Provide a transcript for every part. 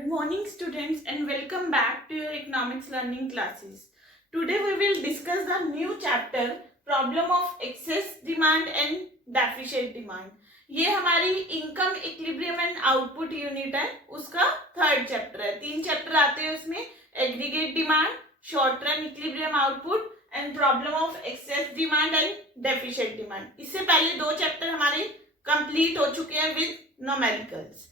Good morning students and welcome back to your economics learning classes. Today we will discuss the new chapter problem of excess demand and deficit demand. ये हमारी income equilibrium and output unit है, उसका third chapter है. 3 chapter आते हैं उसमें, aggregate demand, short run equilibrium output and problem of excess demand and deficient demand. इससे पहले 2 चैप्टर हमारे कंप्लीट हो चुके हैं विद न्यूमेरिकल्स.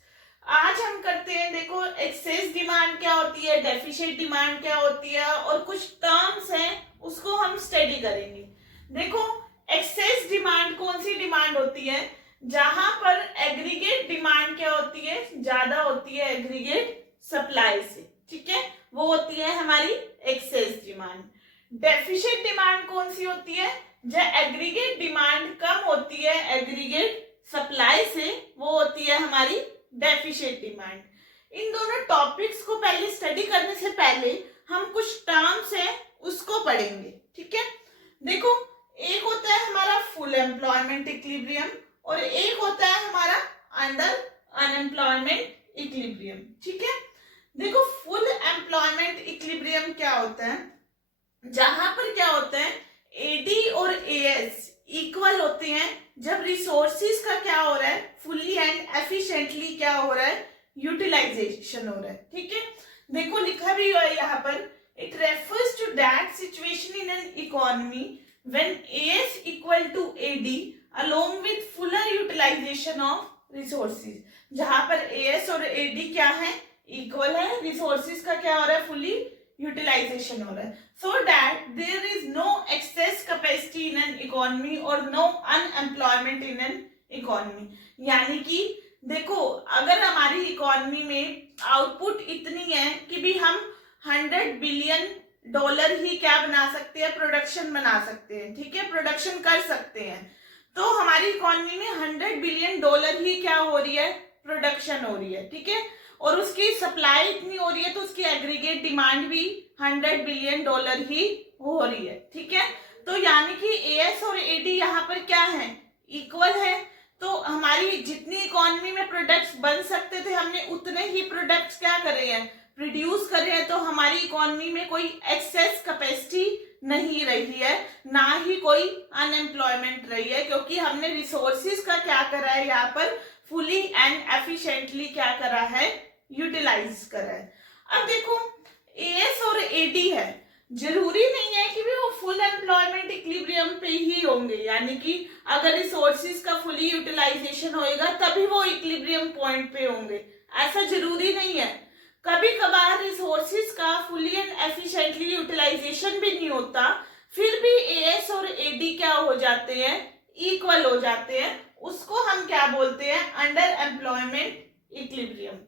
आज हम करते हैं, देखो एक्सेस डिमांड क्या होती है, डेफिशिएंट डिमांड क्या होती है और कुछ टर्म्स हैं उसको हम स्टडी करेंगे. देखो एक्सेस डिमांड कौन सी डिमांड होती है, जहां पर एग्रीगेट डिमांड क्या होती है, ज्यादा होती है एग्रीगेट सप्लाई से. ठीक है, वो होती है हमारी एक्सेस डिमांड. डेफिशिएंट डिमांड कौन सी होती है, जब एग्रीगेट डिमांड कम होती है एग्रीगेट सप्लाई से, वो होती है हमारी डेफिशिएंट डिमांड. इन दोनों टॉपिक्स को पहले स्टडी करने से पहले हम कुछ टर्म्स हैं उसको पढ़ेंगे. ठीक है, देखो एक होता है हमारा फुल एम्प्लॉयमेंट इक्विलिब्रियम और एक होता है हमारा अंडर अनएम्प्लॉयमेंट इक्विलिब्रियम. ठीक है, देखो फुल एम्प्लॉयमेंट इक्विलिब्रियम क्या होता है, जहां पर क्या होता है एडी और एएस इक्वल होते हैं जब रिसोर्सिस का क्या हो रहा है, फुली एंड एफिशिएंटली क्या हो रहा है, यूटिलाइजेशन हो रहा है. ठीक है, देखो लिखा भी हुआ है यहाँ पर, it refers to that situation in an economy when AS equal to AD along with fuller utilization of resources. जहां पर एएस और एडी क्या है, इक्वल है, रिसोर्सिस का क्या हो रहा है, फुली यूटिलाइजेशन हो रहा है, so that there is no excess capacity in an economy or no unemployment in an economy. यानी कि देखो अगर हमारी इकोनॉमी में आउटपुट इतनी है कि भी हम $100 बिलियन ही क्या बना सकते हैं, प्रोडक्शन बना सकते हैं. ठीक है, प्रोडक्शन कर सकते हैं, तो हमारी इकोनॉमी में $100 बिलियन ही क्या हो रही है, प्रोडक्शन हो रही है. ठीक है, और उसकी सप्लाई इतनी हो रही है तो उसकी एग्रीगेट डिमांड भी $100 बिलियन ही हो रही है. ठीक है, तो यानी कि एएस और एडी यहाँ पर क्या है, इक्वल है. तो हमारी जितनी इकोनॉमी में प्रोडक्ट्स बन सकते थे हमने उतने ही प्रोडक्ट्स क्या कर रहे हैं, प्रोड्यूस कर रहे हैं. तो हमारी इकोनॉमी में कोई एक्सेस कैपेसिटी नहीं रही है, ना ही कोई अनएम्प्लॉयमेंट रही है, क्योंकि हमने रिसोर्सिस का क्या करा है यहाँ पर, फुली एंड एफिशिएंटली क्या करा है, यूटिलाइज करा है. अब देखो एएस और एडी है, जरूरी नहीं है कि वो फुल एम्प्लॉयमेंट इक्विलिब्रियम पे ही होंगे, यानी कि अगर रिसोर्सिस का फुली यूटिलाइजेशन होएगा तभी वो इक्विलिब्रियम पॉइंट पे होंगे, ऐसा जरूरी नहीं है. कभी कभार रिसोर्सिस का फुली एंड एफिशिएंटली यूटिलाइजेशन भी नहीं होता, फिर भी एएस और एडी क्या हो जाते हैं, इक्वल हो जाते हैं. उसको हम क्या बोलते हैं, अंडर एम्प्लॉयमेंट इक्विलिब्रियम.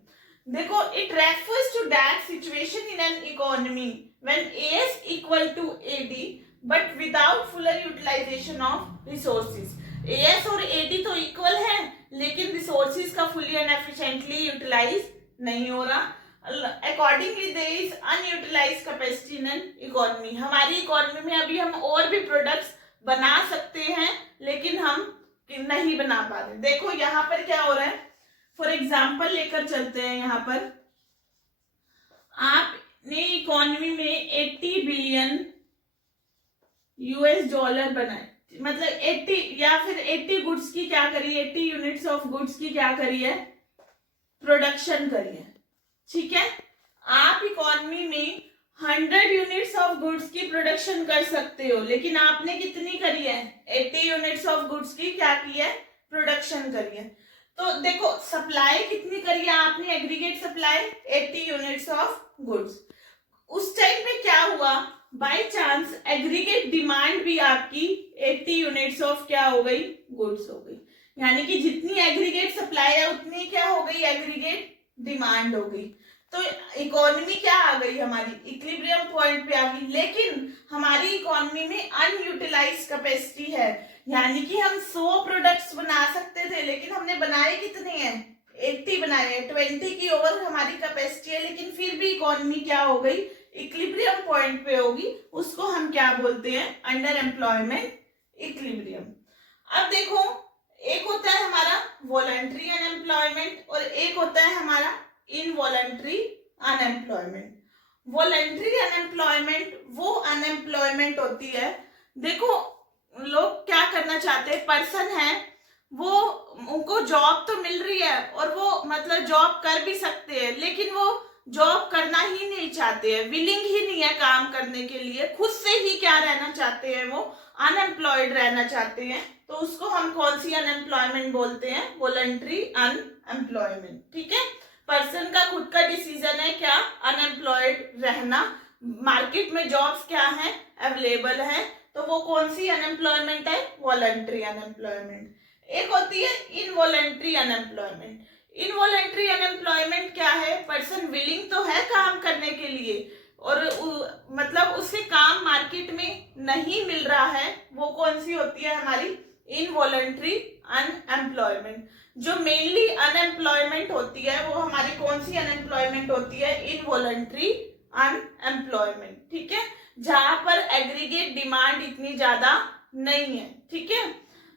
देखो it refers to that situation in an economy when AS equal to AD but without fuller utilization of resources. AS और एडी तो इक्वल है लेकिन रिसोर्सिस का फुली एंड एफिशिएंटली यूटिलाइज नहीं हो रहा. Accordingly there is unutilized capacity in an economy. हमारी इकोनॉमी में अभी हम और भी प्रोडक्ट्स बना सकते हैं लेकिन हम नहीं बना पा रहे. देखो यहाँ पर क्या हो रहा है, फॉर एग्जाम्पल लेकर चलते हैं. यहाँ पर आपने इकोनॉमी में $80 बिलियन बनाए, मतलब 80 या फिर 80 गुड्स की क्या करी, 80 यूनिट्स ऑफ गुड्स की क्या करी है, प्रोडक्शन करी है. ठीक है, आप इकोनॉमी में 100 यूनिट्स ऑफ गुड्स की प्रोडक्शन कर सकते हो, लेकिन आपने कितनी करी है, 80 यूनिट्स ऑफ गुड्स की क्या की है, प्रोडक्शन करी है. तो देखो सप्लाई कितनी करी है आपने, aggregate supply 80 units of goods. उस टाइम पे क्या हुआ, बाय चांस एग्रीगेट डिमांड भी आपकी 80 यूनिट्स ऑफ क्या हो गई, गुड्स हो गई. यानी कि जितनी एग्रीगेट सप्लाई है उतनी क्या हो गई, एग्रीगेट डिमांड हो गई. तो इकोनॉमी क्या आ गई, हमारी इक्विलिब्रियम पॉइंट पे आ गई. लेकिन हमारी इकोनॉमी में अनयूटिलाइज्ड कैपेसिटी है, यानी कि हम 100 प्रोडक्ट्स बना सकते थे लेकिन हमने बनाए कितने हैं, 80 बनाए हैं. 20 की ओवर हमारी कैपेसिटी है, लेकिन फिर भी इकोनॉमी क्या हो गई, इक्विलिब्रियम पॉइंट पे होगी. उसको हम क्या बोलते हैं, अंडर एम्प्लॉयमेंट इक्विलिब्रियम. अब देखो एक होता है हमारा वॉलंटरी अनएम्प्लॉयमेंट और एक होता है हमारा इनवॉलंटरी अनएम्प्लॉयमेंट। वॉलंटरी अनएम्प्लॉयमेंट वो अनएम्प्लॉयमेंट होती है, देखो लोग क्या करना चाहते हैं, पर्सन है वो, उनको जॉब तो मिल रही है और वो मतलब जॉब कर भी सकते हैं, लेकिन वो जॉब करना ही नहीं चाहते हैं, विलिंग ही नहीं है काम करने के लिए, खुद से ही क्या रहना चाहते हैं, वो अनएम्प्लॉयड रहना चाहते हैं। तो उसको हम कौन सी अनएम्प्लॉयमेंट बोलते हैं? Voluntary unemployment. ठीक है, पर्सन का खुद का डिसीजन है क्या, अनएम्प्लॉयड रहना, मार्केट में जॉब्स क्या है, अवेलेबल है, तो वो कौन सी अनएम्प्लॉयमेंट है? Voluntary unemployment. एक होती है इनवॉलंटरी अनएम्प्लॉयमेंट। इनवॉलंटरी अनएम्प्लॉयमेंट क्या है? पर्सन विलिंग तो है काम करने के लिए और मतलब उसे काम मार्केट में नहीं मिल रहा है, वो कौन सी होती है? हमारी इनवॉलंटरी अनएम्प्लॉयमेंट। जो मेनली अनएम्प्लॉयमेंट होती है वो हमारी कौन सी अनएम्प्लॉयमेंट होती है? Involuntary unemployment. ठीक है, जहां पर एग्रीगेट डिमांड इतनी ज्यादा नहीं है। ठीक है,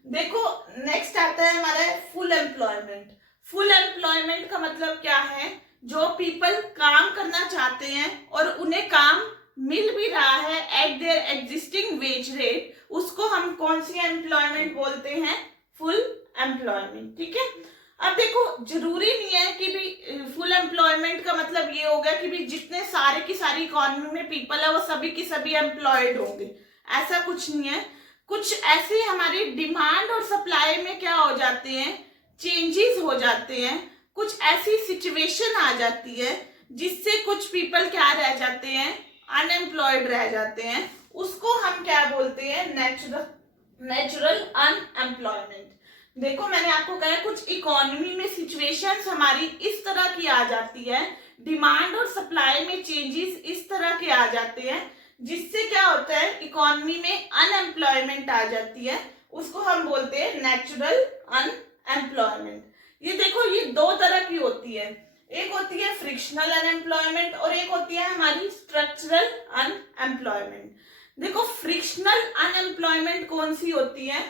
देखो नेक्स्ट आता है हमारा फुल एम्प्लॉयमेंट। फुल एम्प्लॉयमेंट का मतलब क्या है? जो पीपल काम करना चाहते हैं और उन्हें काम मिल भी रहा है eight their existing wage rate, उसको हम कौन सी एम्प्लॉयमेंट बोलते हैं? Full employment. ठीक है, अब देखो जरूरी नहीं है कि भी फुल एम्प्लॉयमेंट का मतलब ये होगा कि भी जितने सारे की सारी इकोनॉमी में पीपल है वो सभी की सभी एम्प्लॉयड होंगे, ऐसा कुछ नहीं है। कुछ ऐसे हमारी डिमांड और सप्लाई में क्या हो जाते हैं? चेंजेस हो जाते हैं, कुछ ऐसी सिचुएशन आ जाती है जिससे कुछ पीपल क्या रह जाते हैं? अनएम्प्लॉयड रह जाते हैं, उसको हम क्या बोलते हैं? Natural unemployment. देखो मैंने आपको कहा कुछ इकोनॉमी में सिचुएशंस हमारी इस तरह की आ जाती है, डिमांड और सप्लाई में चेंजेस इस तरह के आ जाते हैं जिससे क्या होता है? इकोनॉमी में अनएम्प्लॉयमेंट आ जाती है, उसको हम बोलते हैं नेचुरल अनएम्प्लॉयमेंट। ये देखो ये दो तरह की होती है, एक होती है फ्रिक्शनल अनएम्प्लॉयमेंट और एक होती है हमारी स्ट्रक्चरल अनएम्प्लॉयमेंट। देखो फ्रिक्शनल अनएम्प्लॉयमेंट कौन सी होती है?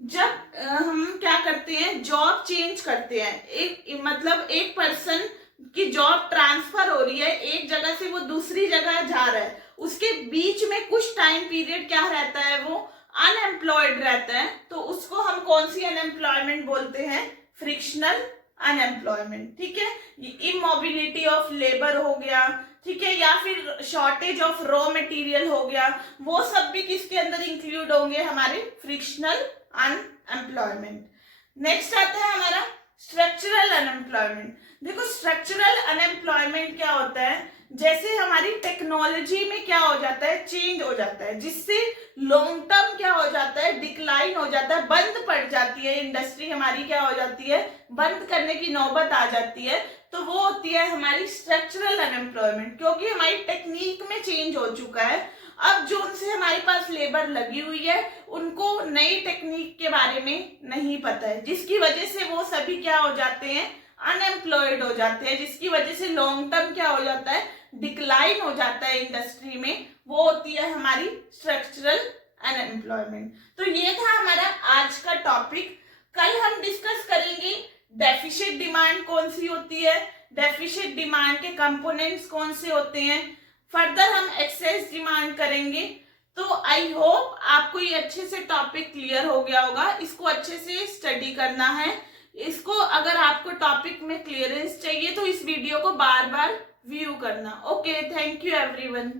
जब हम क्या करते हैं? जॉब चेंज करते हैं, एक मतलब एक पर्सन की जॉब ट्रांसफर हो रही है, एक जगह से वो दूसरी जगह जा रहा है, उसके बीच में कुछ टाइम पीरियड क्या रहता है? वो अनएम्प्लॉयड रहता है, तो उसको हम कौन सी अनएम्प्लॉयमेंट बोलते हैं? Frictional unemployment. ठीक है, इमोबिलिटी ऑफ लेबर हो गया, ठीक है, या फिर शॉर्टेज ऑफ रॉ मटेरियल हो गया, वो सब भी किसके अंदर इंक्लूड होंगे? हमारे फ्रिक्शनल अनएम्प्लॉयमेंट। नेक्स्ट आता है हमारा स्ट्रक्चरल अनएम्प्लॉयमेंट। देखो स्ट्रक्चरल अनएम्प्लॉयमेंट क्या होता है? जैसे हमारी टेक्नोलॉजी में क्या हो जाता है? चेंज हो जाता है, जिससे लॉन्ग टर्म क्या हो जाता है? डिक्लाइन हो जाता है, बंद पड़ जाती है इंडस्ट्री हमारी, क्या हो जाती है? बंद करने की नौबत आ जाती है, तो वो होती है हमारी स्ट्रक्चरल अनएम्प्लॉयमेंट, क्योंकि हमारी टेक्निक में चेंज हो चुका है। अब जो उनसे हमारे पास लेबर लगी हुई है उनको नई टेक्निक के बारे में नहीं पता है, जिसकी वजह से वो सभी क्या हो जाते हैं? अनएम्प्लॉयड हो जाते हैं, जिसकी वजह से लॉन्ग टर्म क्या हो जाता है? डिक्लाइन हो जाता है इंडस्ट्री में, वो होती है हमारी स्ट्रक्चरल अनएम्प्लॉयमेंट। तो ये था हमारा आज का टॉपिक। कल हम डिस्कस करेंगे डेफिशिट डिमांड कौन सी होती है, डेफिशिट डिमांड के कंपोनेंट्स कौन से होते हैं, फर्दर हम एक्सेस डिमांड करेंगे। तो आई होप आपको ये अच्छे से टॉपिक क्लियर हो गया होगा, इसको अच्छे से स्टडी करना है। इसको अगर आपको टॉपिक में क्लियरेंस चाहिए तो इस वीडियो को बार बार व्यू करना। Okay, thank you everyone.